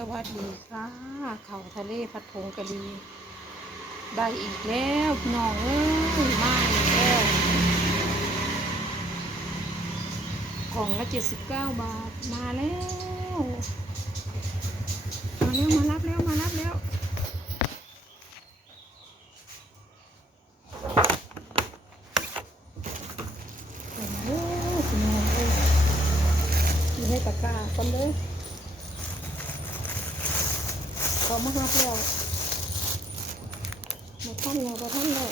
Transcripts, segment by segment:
สวัสดีค่ะเขาทะเลพัดพงกะดีได้อีกแล้วน้องเอ้ยมาอีกแล้วกล่องละเจ็ดสิบเก้าบาทมาแล้วมาแล้วมารับแล้วมารับแล้วโอ้โหพี่น้องเอ้ยอยู่ในตะกร้ากันเลย ขอมาหับแล้วมาท่านแล้วมาท่านแล้ว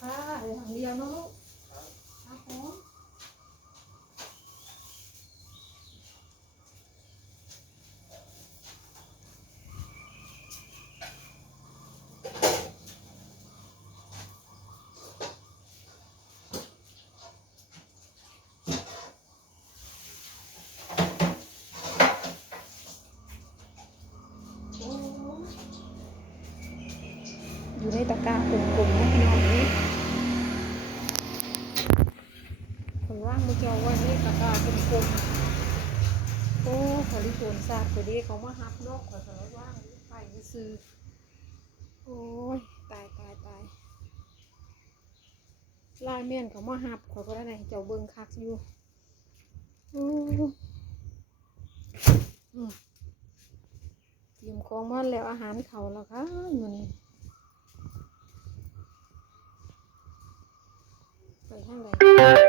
ค่ะอย่างเดียวเนาะลูกครับผม อยู่ในตะกร้ากลมๆนะพี่น้องนี่คนว่างมือจอว่านี่ตะกร้ากลมๆโอ้ขอริโกนซาดไปดีเขามาหับนอกขอสารว่างไปซื้อโอ้ยตายตายตายลายแม่นเขามาหับขอก็ได้ไหนเจ้าเบิ้งคักอยู่โอ้อืมเตรียมของมาแล้วอาหารเขาแล้วค่ะมันนี้ ไปทางไหน